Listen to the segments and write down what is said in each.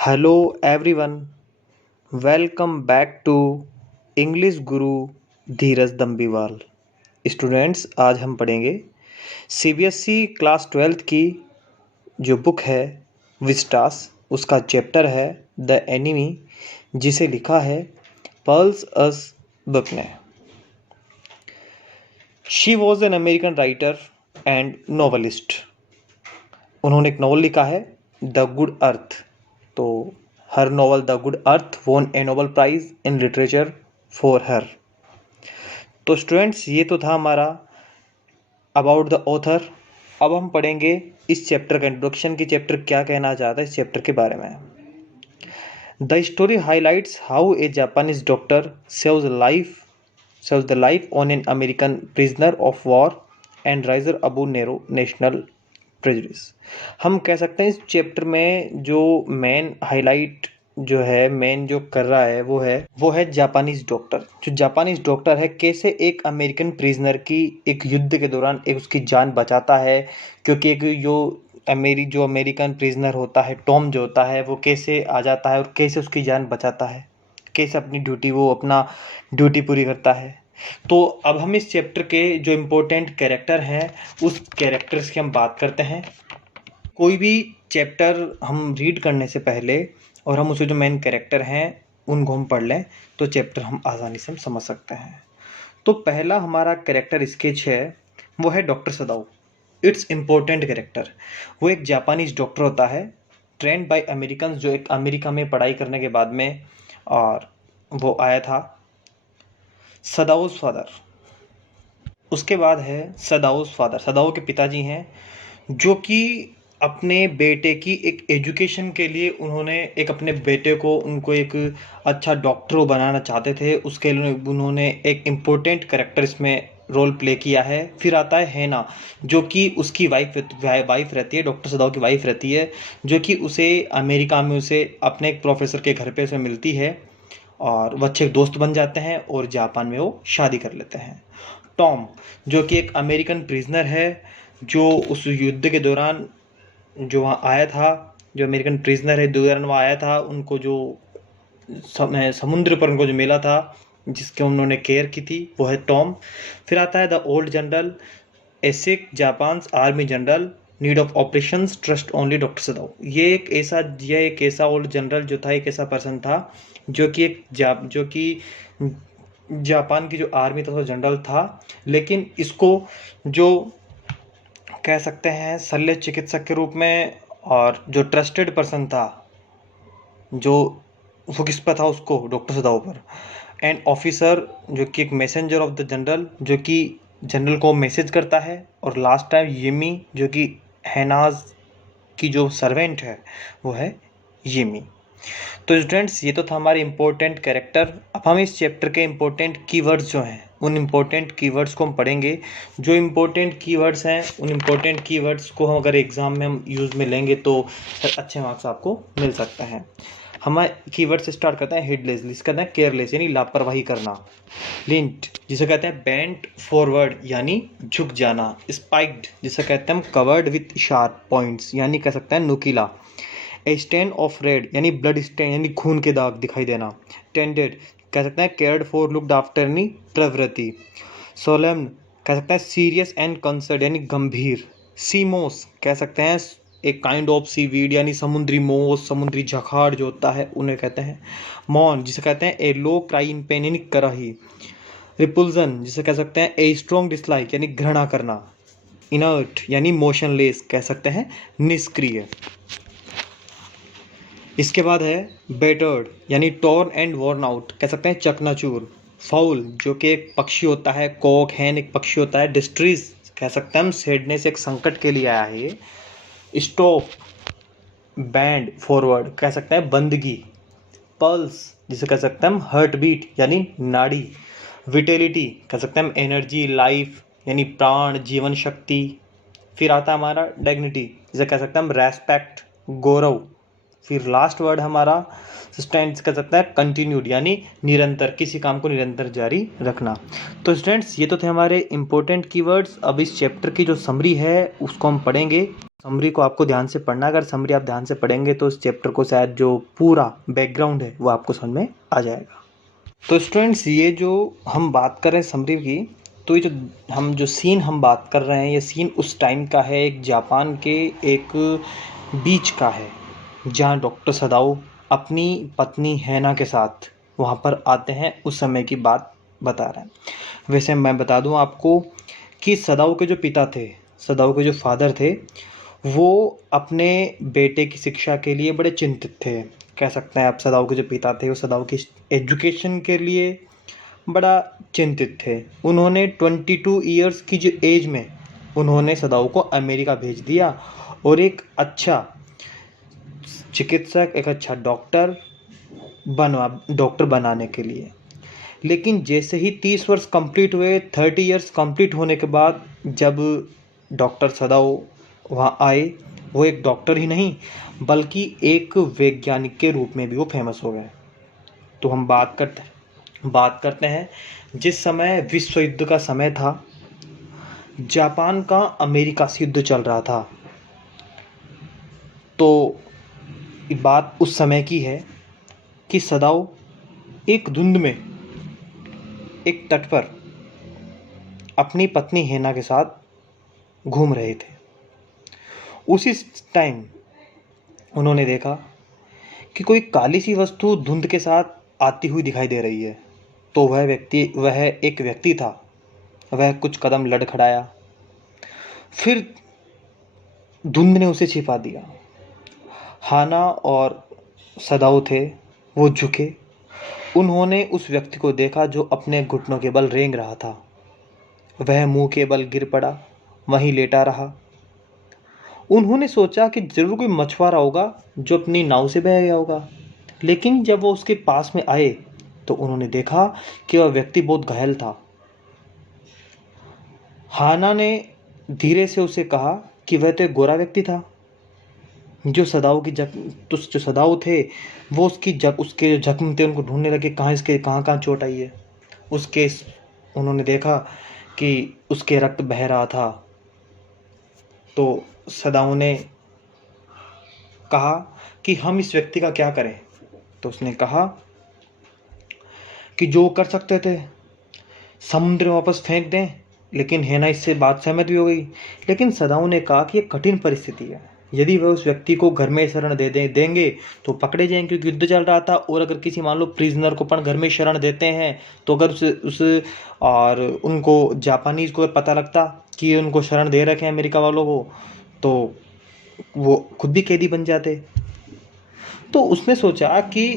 Hello everyone, welcome back to English Guru Dheeraj दम्बीवाल। Students, आज हम पढ़ेंगे सीबीएसई क्लास 12th की जो बुक है विस्टास, उसका चैप्टर है द एनिमी, जिसे लिखा है पर्ल्स अस बुक ने। She was an American writer and novelist. उन्होंने एक नॉवल लिखा है द गुड अर्थ। तो her novel the good earth won a Nobel prize in literature for her. तो स्टूडेंट्स, ये तो था हमारा अबाउट द ऑथर। अब हम पढ़ेंगे इस चैप्टर का इंट्रोडक्शन की चैप्टर क्या कहना चाहता है इस चैप्टर के बारे में। The story highlights how a Japanese doctor saves the life on an American prisoner of war and riser Abu narrow national prejudice. हम कह सकते हैं इस चैप्टर में जो मेन हाईलाइट जो कर रहा है वो है जापानीज डॉक्टर। जो जापानीज डॉक्टर है कैसे एक अमेरिकन प्रिजनर की एक युद्ध के दौरान एक उसकी जान बचाता है, क्योंकि एक जो अमेरिकन प्रिजनर होता है टॉम जो होता है वो कैसे आ जाता है और कैसे उसकी जान बचाता है, कैसे अपना ड्यूटी पूरी करता है। तो अब हम इस चैप्टर के जो इम्पोर्टेंट कैरेक्टर हैं उस कैरेक्टर्स की हम बात करते हैं। कोई भी चैप्टर हम रीड करने से पहले और हम उसके जो मेन कैरेक्टर हैं उनको हम पढ़ लें तो चैप्टर हम आसानी से हम समझ सकते हैं। तो पहला हमारा कैरेक्टर स्केच है वो है doctor Sadao. It's important character. वो एक जापानीज डॉक्टर होता है ट्रेंड बाय अमेरिकन, जो एक अमेरिका में पढ़ाई करने के बाद में और वो आया था। सदाओस फादर, उसके बाद है सदाओस फादर। सदाओ के पिताजी हैं जो कि अपने बेटे की एक एजुकेशन के लिए उन्होंने अपने बेटे को उनको एक अच्छा डॉक्टर बनाना चाहते थे। उसके लिए उन्होंने एक इम्पोर्टेंट कैरेक्टर इसमें रोल प्ले किया है। फिर आता है हैना जो कि उसकी वाइफ रहती है, डॉक्टर सदाओ की वाइफ रहती है, जो कि उसे अमेरिका में उसे अपने एक प्रोफेसर के घर पे उसे मिलती है और वो अच्छे दोस्त बन जाते हैं और जापान में वो शादी कर लेते हैं। टॉम जो कि एक अमेरिकन प्रिजनर है जो उस युद्ध के दौरान जो वहाँ आया था, जो अमेरिकन प्रिजनर है दौरान वहाँ आया था, उनको जो समुद्र पर उनको जो मिला था जिसके उन्होंने केयर की थी वो है टॉम। फिर आता है the old general, A sick Japan army general, need of operations, trust only doctor सदाओ। ये एक ऐसा ओल्ड जनरल जो था, एक ऐसा पर्सन था जो कि जापान की जो आर्मी था जनरल था, लेकिन इसको जो कह सकते हैं शल्य चिकित्सक के रूप में और जो ट्रस्टेड पर्सन था जो वो किस पर था उसको डॉक्टर सदाओ पर। एंड ऑफिसर जो कि एक मैसेंजर ऑफ द जनरल, जो कि जनरल को मैसेज करता है। और लास्ट टाइम येमी जो कि हैनाज की जो सर्वेंट है वो है येमी। तो स्टूडेंट्स, ये तो था हमारे इम्पोर्टेंट कैरेक्टर। अब हम इस चैप्टर के इम्पोर्टेंट कीवर्ड्स जो हैं उन इम्पोर्टेंट कीवर्ड्स को हम पढ़ेंगे। जो इम्पोर्टेंट कीवर्ड्स हैं उन इम्पोर्टेंट कीवर्ड्स को हम अगर एग्ज़ाम में हम यूज़ में लेंगे तो अच्छे मार्क्स आपको मिल सकते हैं। हम कीवर्ड से स्टार्ट करते हैं हेडलेसली, इसका कहते हैं केयरलेस यानी लापरवाही करना। लिंट जिसे कहते हैं बेंट फॉरवर्ड यानी झुक जाना। स्पाइक्ड जिसे कहते हैं हम कवर्ड विथ शार्प पॉइंट्स यानी कह सकते हैं नुकीला। ए स्टेन ऑफ रेड यानी ब्लड स्टेन यानी खून के दाग दिखाई देना। टेंडेड कह सकते हैं केयर्ड फॉर लुक्ड आफ्टर यानी प्रवृत्ति। सोलेम्न कह सकते हैं सीरियस एंड कंसर्ड यानी गंभीर। सीमोस कह सकते हैं एक काइंड ऑफ सीवीड यानी समुद्री मोस, समुद्री झखाड़ जो होता है उन्हें कहते हैं। मॉन जिसे कहते हैं ए लो क्राई इन पेन यानी कराही। रिपुल्जन जिसे कह सकते हैं ए स्ट्रॉन्ग डिसलाइक यानी घृणा करना। इनर्ट यानी मोशनलेस कह सकते हैं निष्क्रिय। इसके बाद है बेटर्ड यानी टॉर्न एंड वॉर्न आउट कह सकते हैं चकनाचूर। फाउल जो कि एक पक्षी होता है, कॉक हैन एक पक्षी होता है। डिस्ट्रीज कह सकते हैं हम सैडनेस एक संकट के लिए आया है ये। स्टॉप बैंड फॉरवर्ड कह सकते हैं बंदगी। पल्स जिसे कह सकते हैं हम हार्ट बीट यानी नाड़ी। विटेलिटी कह सकते हैं हम एनर्जी, लाइफ यानी प्राण, जीवन शक्ति। फिर आता है हमारा डिग्निटी जिसे कह सकते हैं हम रेस्पेक्ट, गौरव। फिर लास्ट वर्ड हमारा स्टैंड कह सकता है कंटिन्यूड यानी निरंतर, किसी काम को निरंतर जारी रखना। तो स्टूडेंट्स, ये तो थे हमारे इंपॉर्टेंट कीवर्ड्स। अब इस चैप्टर की जो समरी है उसको हम पढ़ेंगे। समरी को आपको ध्यान से पढ़ना है। अगर समरी आप ध्यान से पढ़ेंगे तो इस चैप्टर को शायद जो पूरा बैकग्राउंड है वो आपको समझ में आ जाएगा। तो स्टूडेंट्स, ये जो हम बात कर रहे हैं समरी की, तो ये जो सीन हम बात कर रहे हैं, ये सीन उस टाइम का है, एक जापान के एक बीच का है, जहाँ डॉक्टर सदाओ अपनी पत्नी हैना के साथ वहाँ पर आते हैं। उस समय की बात बता रहे हैं। वैसे मैं बता दूं आपको कि सदाओ के जो पिता थे, सदाओ के जो फादर थे, वो अपने बेटे की शिक्षा के लिए बड़े चिंतित थे। कह सकते हैं आप, सदाओ के जो पिता थे वो सदाओ की एजुकेशन के लिए बड़ा चिंतित थे। उन्होंने 22 ईयर्स की जो एज में उन्होंने सदाओ को अमेरिका भेज दिया और एक अच्छा चिकित्सक, एक अच्छा डॉक्टर बनाने के लिए। लेकिन जैसे ही 30 वर्ष कंप्लीट हुए, 30 ईयर्स कंप्लीट होने के बाद जब डॉक्टर सदाओ वहाँ आए, वो एक डॉक्टर ही नहीं बल्कि एक वैज्ञानिक के रूप में भी वो फेमस हो गए। तो हम बात करते हैं जिस समय विश्व युद्ध का समय था, जापान का अमेरिका से युद्ध चल रहा था। तो बात उस समय की है कि सदाओ एक धुंध में एक तट पर अपनी पत्नी हेना के साथ घूम रहे थे। उसी टाइम उन्होंने देखा कि कोई काली सी वस्तु धुंध के साथ आती हुई दिखाई दे रही है। तो वह एक व्यक्ति था। वह कुछ कदम लड़खड़ाया, फिर धुंध ने उसे छिपा दिया। हाना और सदाओ थे, वो झुके। उन्होंने उस व्यक्ति को देखा जो अपने घुटनों के बल रेंग रहा था। वह मुंह के बल गिर पड़ा, वहीं लेटा रहा। उन्होंने सोचा कि जरूर कोई मछुआरा होगा जो अपनी नाव से बह गया होगा। लेकिन जब वो उसके पास में आए तो उन्होंने देखा कि वह व्यक्ति बहुत घायल था। हाना ने धीरे से उसे कहा कि वह तो एक गोरा व्यक्ति था। जो सदाओ थे वो उसके जो जख्म थे उनको ढूंढने लगे, कहाँ चोट आई है। उन्होंने देखा कि उसके रक्त बह रहा था। तो सदाओ ने कहा कि हम इस व्यक्ति का क्या करें। तो उसने कहा कि जो कर सकते थे समुद्र में वापस फेंक दें। लेकिन हेना इससे बात सहमत भी हो गई। लेकिन सदाओ ने कहा कि ये कठिन परिस्थिति है, यदि वह उस व्यक्ति को घर में शरण देंगे तो पकड़े जाएंगे, क्योंकि युद्ध चल रहा था। और अगर किसी मान लो प्रिजनर को अपन घर में शरण देते हैं तो अगर और उनको जापानीज को पता लगता कि उनको शरण दे रखे हैं अमेरिका वालों को, तो वो खुद भी कैदी बन जाते। तो उसने सोचा कि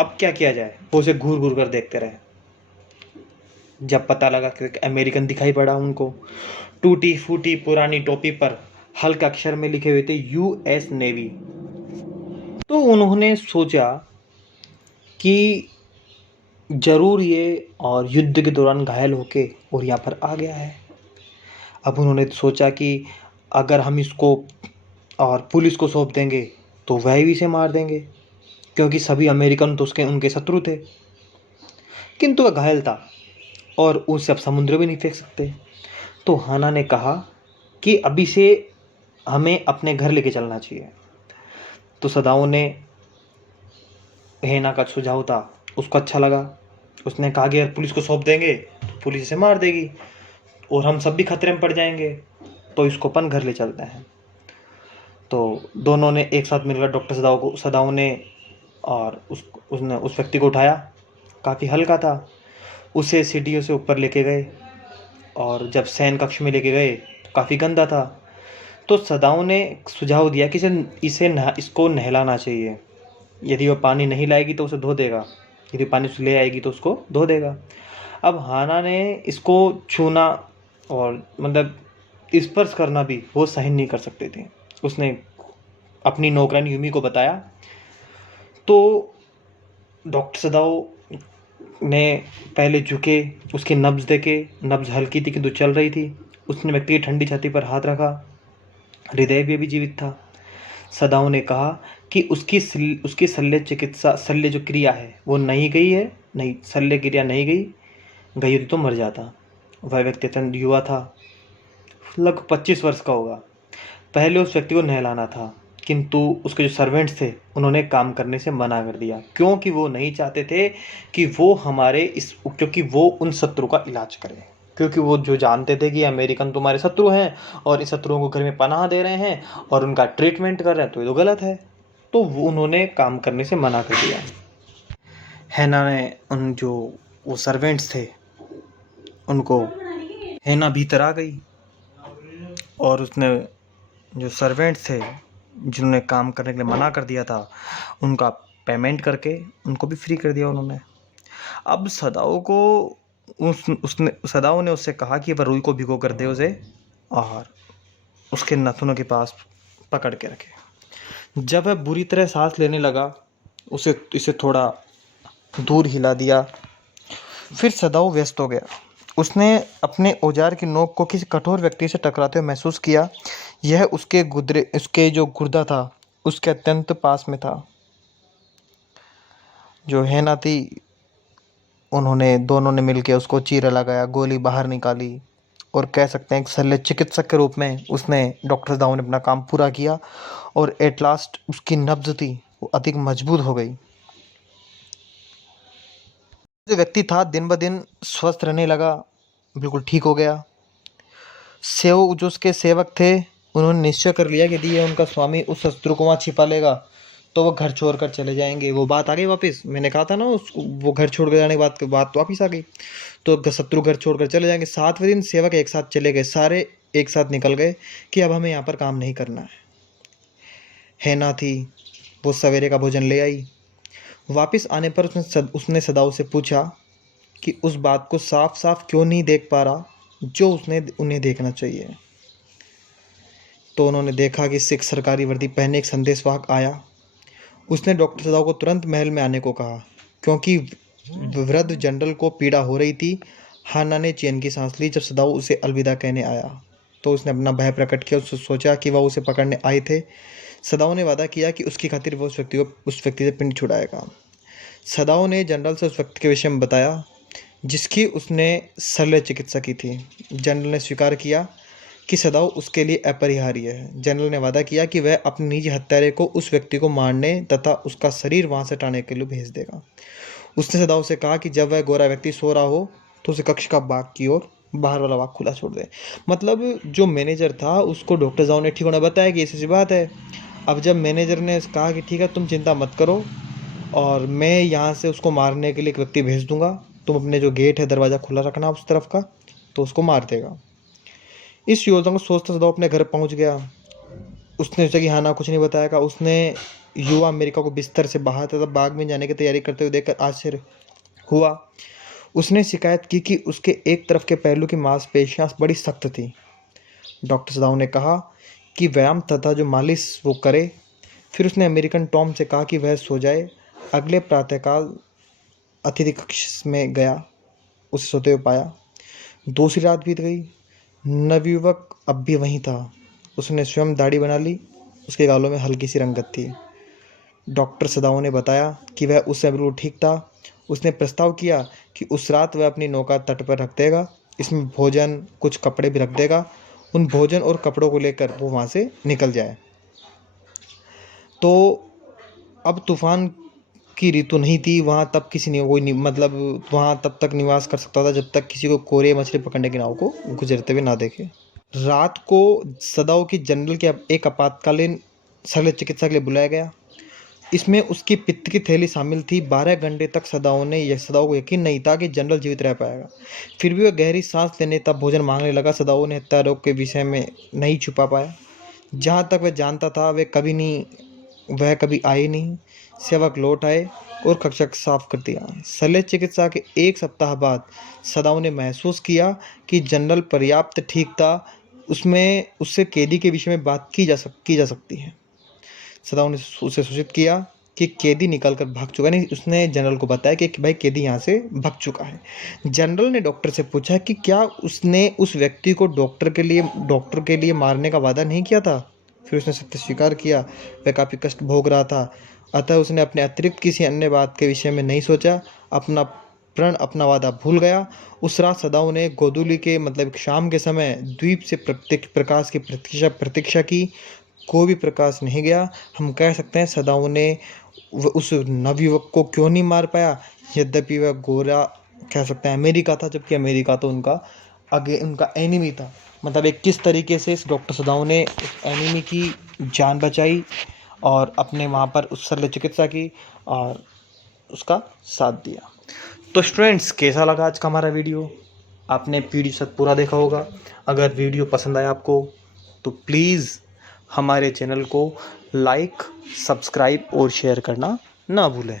अब क्या किया जाए। वो उसे घूर घूर कर देखते रहे। जब पता लगा कि अमेरिकन दिखाई पड़ा उनको, टूटी फूटी पुरानी टोपी पर हल्के अक्षर में लिखे हुए थे यूएस नेवी। तो उन्होंने सोचा कि जरूर ये और युद्ध के दौरान घायल होके और यहाँ पर आ गया है। अब उन्होंने सोचा कि अगर हम इसको और पुलिस को सौंप देंगे तो वह भी इसे मार देंगे, क्योंकि सभी अमेरिकन तो उनके शत्रु थे। किंतु वह घायल था और उसे अब समुद्र भी नहीं फेंक सकते। तो हाना ने कहा कि अभी से हमें अपने घर लेके चलना चाहिए। तो सदाओ ने हेना का सुझाव था, उसको अच्छा लगा। उसने कहा कि अगर पुलिस को सौंप देंगे तो पुलिस इसे मार देगी और हम सब भी खतरे में पड़ जाएंगे, तो इसको अपन घर ले चलते हैं। तो दोनों ने एक साथ मिलकर डॉक्टर सदाओ ने और उसने उस व्यक्ति को उठाया। काफ़ी हल्का था। उसे सीढ़ियों से ऊपर लेके गए और जब शयन कक्ष में लेके गए तो काफ़ी गंदा था। तो सदाओ ने सुझाव दिया कि इसको नहलाना चाहिए। यदि वह पानी नहीं लाएगी तो उसे धो देगा, यदि पानी उसे ले आएगी तो उसको धो देगा। अब हाना ने इसको छूना और मतलब स्पर्श करना भी वो सहन नहीं कर सकते थे। उसने अपनी नौकरानी यूमी को बताया। तो डॉक्टर सदाओ ने पहले झुके, उसकी नब्ज देखे। नब्ज हल्की थी किंतु चल रही थी। उसने व्यक्ति की ठंडी छाती पर हाथ रखा। हृदय भी अभी जीवित था। सदाओ ने कहा कि उसकी शल्य जो क्रिया है वो नहीं गई है, नहीं शल्य क्रिया नहीं गई होती तो मर जाता। वह व्यक्ति अत्यंत युवा था, लगभग 25 वर्ष का होगा। पहले उस व्यक्ति को नहलाना था, किंतु उसके जो सर्वेंट्स थे उन्होंने काम करने से मना कर दिया, क्योंकि वो नहीं चाहते थे कि वो हमारे इस क्योंकि वो उन शत्रु का इलाज करें, क्योंकि वो जो जानते थे कि अमेरिकन तुम्हारे शत्रु हैं और इस शत्रुओं को घर में पनाह दे रहे हैं और उनका ट्रीटमेंट कर रहे हैं, तो ये तो गलत है। तो उन्होंने काम करने से मना कर दिया। हैना ने उन जो वो सर्वेंट्स थे उनको, हैना भीतर आ गई और उसने जो सर्वेंट्स थे जिन्होंने काम करने के लिए मना कर दिया था उनका पेमेंट करके उनको भी फ्री कर दिया उन्होंने। अब सदाओ को उसने सदाओ ने उससे कहा कि वह रुई को भिगो कर दे उसे और उसके नाखूनों के पास पकड़ के रखे। जब वह बुरी तरह सांस लेने लगा इसे थोड़ा दूर हिला दिया। फिर सदाओ व्यस्त हो गया। उसने अपने औजार की नोक को किसी कठोर व्यक्ति से टकराते हुए महसूस किया। यह उसके जो गुर्दा था उसके अत्यंत पास में था। जो हैना थी दोनों ने मिलकर उसको चीरा लगाया, गोली बाहर निकाली और कह सकते हैं एक शल्य चिकित्सक के रूप में उसने डॉक्टर सदाओ ने अपना काम पूरा किया और एट लास्ट उसकी नब्ज थी वो अधिक मजबूत हो गई। जो व्यक्ति था दिन ब दिन स्वस्थ रहने लगा, बिल्कुल ठीक हो गया। जो उसके सेवक थे उन्होंने निश्चय कर लिया कि यदि ये उनका स्वामी उस शत्रु को वहाँ छिपा लेगा तो वो घर छोड़ कर चले जाएंगे। वो बात आ गई वापस, मैंने कहा था ना उसको, वो घर छोड़ कर जाने के बात वापस आ गई। तो शत्रु घर छोड़ कर चले जाएंगे। 7वें दिन सेवक एक साथ चले गए, सारे एक साथ निकल गए कि अब हमें यहाँ पर काम नहीं करना है। हैना थी, वो सवेरे का भोजन ले आई। वापस आने पर उसने सदाओ से पूछा कि उस बात को साफ साफ क्यों नहीं देख पा रहा जो उन्हें देखना चाहिए। तो उन्होंने देखा कि सिख सरकारी वर्दी पहने एक संदेशवाहक आया। उसने डॉक्टर सदाओ को तुरंत महल में आने को कहा, क्योंकि वृद्ध जनरल को पीड़ा हो रही थी। हाना ने चैन की सांस ली जब सदाओ उसे अलविदा कहने आया। तो उसने अपना भय प्रकट किया। उसने सोचा कि वह उसे पकड़ने आए थे। सदाओ ने वादा किया कि उसकी खातिर वह उस व्यक्ति से पिंड छुड़ाएगा। सदाओ ने जनरल से उस व्यक्ति के विषय में बताया जिसकी उसने शल्य चिकित्सा की थी। जनरल ने स्वीकार किया कि सदाओ उसके लिए अपरिहार्य है। जनरल ने वादा किया कि वह अपने निजी हत्यारे को उस व्यक्ति को मारने तथा उसका शरीर वहां से हटाने के लिए भेज देगा। उसने सदाओ से कहा कि जब वह गोरा व्यक्ति सो रहा हो तो उसे कक्ष का बाग की ओर बाहर वाला बाग खुला छोड़ दे। मतलब जो मैनेजर था उसको डॉक्टर सदाओ ने ठीक होना बताया कि ऐसी बात है। अब जब मैनेजर ने कहा कि ठीक है तुम चिंता मत करो और मैं यहाँ से उसको मारने के लिए एक व्यक्ति भेज दूंगा, तुम अपने जो गेट है दरवाज़ा खुला रखना उस तरफ का, तो उसको मार देगा। इस योजना को सोचता सदाओ अपने घर पहुंच गया। उसने सोचा कि हाना कुछ नहीं बताएगा। उसने युवा अमेरिका को बिस्तर से बाहर तथा बाग में जाने की तैयारी करते हुए देखकर आश्चर्य हुआ। उसने शिकायत की कि उसके एक तरफ के पहलू की मांसपेशियां बड़ी सख्त थी। डॉक्टर सदाओ ने कहा कि व्यायाम तथा जो मालिश वो करे। फिर उसने अमेरिकन टॉम से कहा कि वह सो जाए। अगले प्रातःकाल अतिथि कक्ष में गया, उसे सोते हुए पाया। दूसरी रात बीत गई। नवयुवक अब भी वहीं था। उसने स्वयं दाढ़ी बना ली, उसके गालों में हल्की सी रंगत थी। डॉक्टर सदाओ ने बताया कि वह उस समय बिल्कुल ठीक था। उसने प्रस्ताव किया कि उस रात वह अपनी नौका तट पर रख देगा, इसमें भोजन कुछ कपड़े भी रख देगा। उन भोजन और कपड़ों को लेकर वो वहाँ से निकल जाए। तो अब तूफान की ऋतु नहीं थी वहाँ, तब किसी ने मतलब वहाँ तब तक निवास कर सकता था जब तक किसी को कोरे मछली पकड़ने की नाव को गुजरते हुए ना देखे। रात को सदाओ की जनरल के एक आपातकालीन शल्य चिकित्सा के लिए बुलाया गया। इसमें उसकी पित्त की थैली शामिल थी। 12 घंटे तक सदाओ को यकीन नहीं था कि जनरल जीवित रह पाएगा। फिर भी वह गहरी सांस लेने तब भोजन मांगने लगा। सदाओ ने हत्या रोग के विषय में नहीं छुपा पाया। जहाँ तक वह जानता था वह कभी आए नहीं। सेवक लौट आए और कक्षा साफ कर दिया। शल्य चिकित्सा के एक सप्ताह बाद सदाओ ने महसूस किया कि जनरल पर्याप्त ठीक था। उससे कैदी के विषय में बात की जा सकती है। सदाओ ने उसे सूचित किया कि कैदी निकल कर भाग चुका नहीं। उसने जनरल को बताया कि भाई कैदी यहाँ से भाग चुका है। जनरल ने डॉक्टर से पूछा कि क्या उसने उस व्यक्ति को डॉक्टर के लिए मारने का वादा नहीं किया था। फिर उसने सत्य स्वीकार किया, वह काफ़ी कष्ट भोग रहा था, अतः उसने अपने अतिरिक्त किसी अन्य बात के विषय में नहीं सोचा। अपना प्रण अपना वादा भूल गया। उस रात सदाओं ने गोधूली के मतलब शाम के समय द्वीप से प्रकाश की प्रतीक्षा की। कोई भी प्रकाश नहीं गया। हम कह सकते हैं सदाओं ने उस नवयुवक को क्यों नहीं मार पाया, यद्यपि वह गोरा कह सकते हैं अमेरिका था, जबकि अमेरिका तो उनका एनिमी था। मतलब एक किस तरीके से इस डॉक्टर सदाओं ने उस एनिमी की जान बचाई और अपने वहाँ पर उस शल्य चिकित्सा की और उसका साथ दिया। तो स्टूडेंट्स, कैसा लगा आज का हमारा वीडियो? आपने वीडियो सब पूरा देखा होगा। अगर वीडियो पसंद आया आपको तो प्लीज़ हमारे चैनल को लाइक, सब्सक्राइब और शेयर करना ना भूलें।